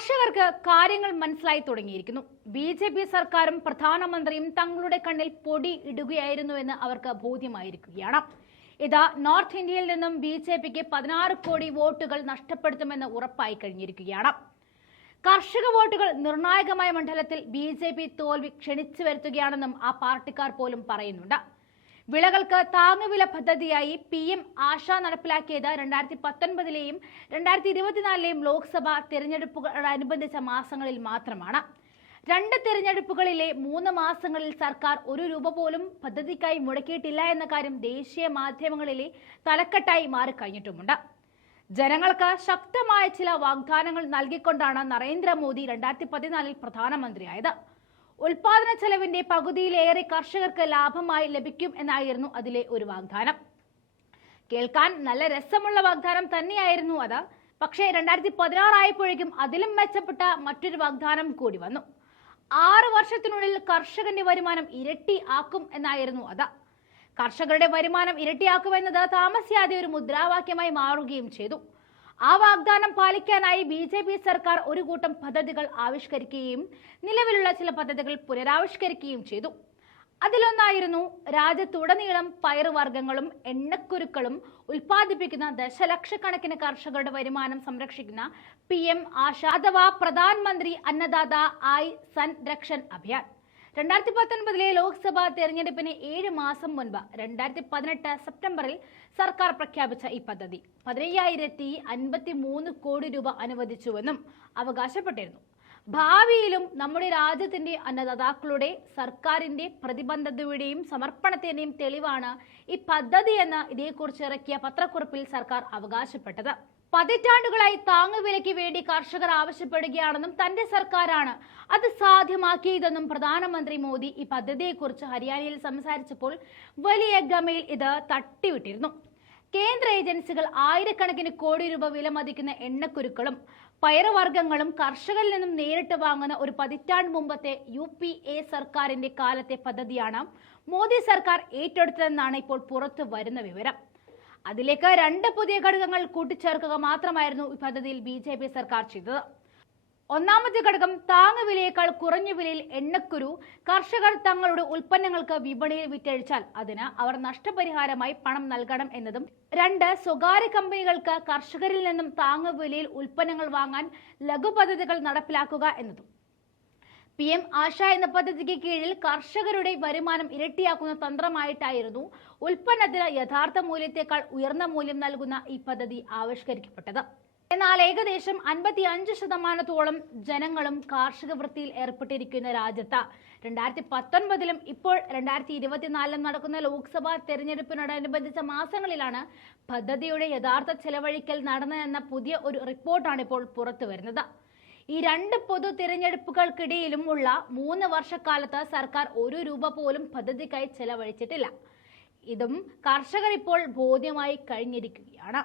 കർഷകർക്ക് കാര്യങ്ങൾ മനസ്സിലായി തുടങ്ങിയിരിക്കുന്നു. ബി ജെ പി സർക്കാരും പ്രധാനമന്ത്രിയും തങ്ങളുടെ കണ്ണിൽ പൊടി ഇടുകയായിരുന്നുവെന്ന് അവർക്ക് ബോധ്യമായിരിക്കുകയാണ്. ഇതാ നോർത്ത് ഇന്ത്യയിൽ നിന്നും ബി ജെ പിക്ക് പതിനാറ് കോടി വോട്ടുകൾ നഷ്ടപ്പെടുത്തുമെന്ന് ഉറപ്പായി കഴിഞ്ഞിരിക്കുകയാണ്. കർഷക വോട്ടുകൾ നിർണായകമായ മണ്ഡലത്തിൽ ബി ജെ പി തോൽവി ക്ഷണിച്ചു വരുത്തുകയാണെന്നും ആ പാർട്ടിക്കാർ പോലും പറയുന്നുണ്ട്. വിളകൾക്ക് താങ്ങുവില പദ്ധതിയായി പി എം ആശ നടപ്പിലാക്കിയത് രണ്ടായിരത്തി പത്തൊൻപതിലെയും രണ്ടായിരത്തി ഇരുപത്തിനാലിലെയും ലോക്സഭാ തിരഞ്ഞെടുപ്പുകളോടനുബന്ധിച്ച മാസങ്ങളിൽ മാത്രമാണ്. രണ്ട് തിരഞ്ഞെടുപ്പുകളിലെ മൂന്ന് മാസങ്ങളിൽ സർക്കാർ ഒരു രൂപ പോലും പദ്ധതിക്കായി മുടക്കിയിട്ടില്ല എന്ന കാര്യം ദേശീയ മാധ്യമങ്ങളിലെ തലക്കെട്ടായി മാറിക്കഴിഞ്ഞിട്ടുമുണ്ട്. ജനങ്ങൾക്ക് ശക്തമായ ചില വാഗ്ദാനങ്ങൾ നൽകിക്കൊണ്ടാണ് നരേന്ദ്രമോദി രണ്ടായിരത്തി പതിനാലിൽ പ്രധാനമന്ത്രിയായത്. ഉൽപാദന ചെലവിന്റെ പകുതിയിലേറെ കർഷകർക്ക് ലാഭമായി ലഭിക്കും എന്നായിരുന്നു അതിലെ ഒരു വാഗ്ദാനം. കേൾക്കാൻ നല്ല രസമുള്ള വാഗ്ദാനം തന്നെയായിരുന്നു അത്. പക്ഷേ രണ്ടായിരത്തി പതിനാറായപ്പോഴേക്കും അതിലും മെച്ചപ്പെട്ട മറ്റൊരു വാഗ്ദാനം കൂടി വന്നു. ആറ് വർഷത്തിനുള്ളിൽ കർഷകന്റെ വരുമാനം ഇരട്ടി ആക്കും എന്നായിരുന്നു അത്. കർഷകരുടെ വരുമാനം ഇരട്ടിയാക്കുമെന്നത് താമസിയാതെ ഒരു മുദ്രാവാക്യമായി മാറുകയും ചെയ്തു. ആ വാഗ്ദാനം പാലിക്കാനായി ബി ജെ പി സർക്കാർ ഒരു കൂട്ടം പദ്ധതികൾ ആവിഷ്കരിക്കുകയും നിലവിലുള്ള ചില പദ്ധതികൾ പുനരാവിഷ്കരിക്കുകയും ചെയ്തു. അതിലൊന്നായിരുന്നു രാജ്യത്തുടനീളം പയറുവർഗങ്ങളും എണ്ണക്കുരുക്കളും ഉൽപ്പാദിപ്പിക്കുന്ന ദശലക്ഷക്കണക്കിന് കർഷകരുടെ വരുമാനം സംരക്ഷിക്കുന്ന പി എം ആശ അഥവാ പ്രധാനമന്ത്രി അന്നദാത ആയി സൻരക്ഷൻ അഭിയാൻ. രണ്ടായിരത്തി പത്തൊൻപതിലെ ലോക്സഭാ തെരഞ്ഞെടുപ്പിന് ഏഴ് മാസം മുൻപ് രണ്ടായിരത്തി പതിനെട്ട് സെപ്റ്റംബറിൽ സർക്കാർ പ്രഖ്യാപിച്ച ഈ പദ്ധതി പതിനയ്യായിരത്തി അൻപത്തി മൂന്ന് കോടി രൂപ അനുവദിച്ചുവെന്നും അവകാശപ്പെട്ടിരുന്നു. ഭാവിയിലും നമ്മുടെ രാജ്യത്തിന്റെ അന്നദാതാക്കളുടെ സർക്കാരിന്റെ പ്രതിബദ്ധതയുടെയും സമർപ്പണത്തിന്റെയും തെളിവാണ് ഈ പദ്ധതി എന്ന് ഇതേക്കുറിച്ച് ഇറക്കിയ പത്രക്കുറിപ്പിൽ സർക്കാർ അവകാശപ്പെട്ടത്. പതിറ്റാണ്ടുകളായി താങ്ങുവിലയ്ക്ക് വേണ്ടി കർഷകർ ആവശ്യപ്പെടുകയാണെന്നും തന്റെ സർക്കാരാണ് അത് സാധ്യമാക്കിയതെന്നും പ്രധാനമന്ത്രി മോദി ഈ പദ്ധതിയെക്കുറിച്ച് ഹരിയാനയിൽ സംസാരിച്ചപ്പോൾ വലിയ ഗമയിൽ ഇത് തട്ടിവിട്ടിരുന്നു. കേന്ദ്ര ഏജൻസികൾ ആയിരക്കണക്കിന് കോടി രൂപ വില മതിക്കുന്ന എണ്ണക്കുരുക്കളും പയറുവർഗങ്ങളും കർഷകരിൽ നിന്നും നേരിട്ട് വാങ്ങുന്ന ഒരു പതിറ്റാണ്ട് മുമ്പത്തെ യു പി എ സർക്കാരിന്റെ കാലത്തെ പദ്ധതിയാണ് മോദി സർക്കാർ ഏറ്റെടുത്തതെന്നാണ് ഇപ്പോൾ പുറത്തു വരുന്ന വിവരം. അതിലേക്ക് രണ്ട് പുതിയ ഘടകങ്ങൾ കൂട്ടിച്ചേർക്കുക മാത്രമായിരുന്നു ഈ പദ്ധതിയിൽ ബി സർക്കാർ ചെയ്തത്. ഒന്നാമത്തെ ഘടകം താങ്ങുവിലയേക്കാൾ കുറഞ്ഞ വിലയിൽ എണ്ണക്കുരു. കർഷകർ തങ്ങളുടെ ഉൽപ്പന്നങ്ങൾക്ക് വിപണിയിൽ വിറ്റഴിച്ചാൽ അതിന് അവർ നഷ്ടപരിഹാരമായി പണം നൽകണം എന്നതും. രണ്ട് സ്വകാര്യ കമ്പനികൾക്ക് കർഷകരിൽ നിന്നും താങ്ങുവിലയിൽ ഉൽപ്പന്നങ്ങൾ വാങ്ങാൻ ലഘു പദ്ധതികൾ നടപ്പിലാക്കുക എന്നതും. പി എം ആശ എന്ന പദ്ധതിക്ക് കീഴിൽ കർഷകരുടെ വരുമാനം ഇരട്ടിയാക്കുന്ന തന്ത്രമായിട്ടായിരുന്നു ഉൽപ്പന്നത്തിന് യഥാർത്ഥ മൂല്യത്തെക്കാൾ ഉയർന്ന മൂല്യം നൽകുന്ന ഈ പദ്ധതി ആവിഷ്കരിക്കപ്പെട്ടത്. എന്നാൽ ഏകദേശം അൻപത്തി അഞ്ച് ശതമാനത്തോളം ജനങ്ങളും കാർഷിക വൃത്തിയിൽ ഏർപ്പെട്ടിരിക്കുന്ന രാജ്യത്ത്. രണ്ടായിരത്തി പത്തൊൻപതിലും ഇപ്പോൾ രണ്ടായിരത്തി ഇരുപത്തിനാലിലും നടക്കുന്ന ലോക്സഭാ തെരഞ്ഞെടുപ്പിനോടനുബന്ധിച്ച മാസങ്ങളിലാണ് പദ്ധതിയുടെ യഥാർത്ഥ ചെലവഴിക്കൽ നടന്നതെന്ന പുതിയ ഒരു റിപ്പോർട്ടാണ് ഇപ്പോൾ പുറത്തു വരുന്നത്. ഈ രണ്ട് പൊതു തിരഞ്ഞെടുപ്പുകൾക്കിടയിലും ഉള്ള മൂന്ന് വർഷക്കാലത്ത് സർക്കാർ ഒരു രൂപ പോലും പദ്ധതിക്കായി ചെലവഴിച്ചിട്ടില്ല. ഇതും കർഷകർ ഇപ്പോൾ ബോധ്യമായി കഴിഞ്ഞിരിക്കുകയാണ്.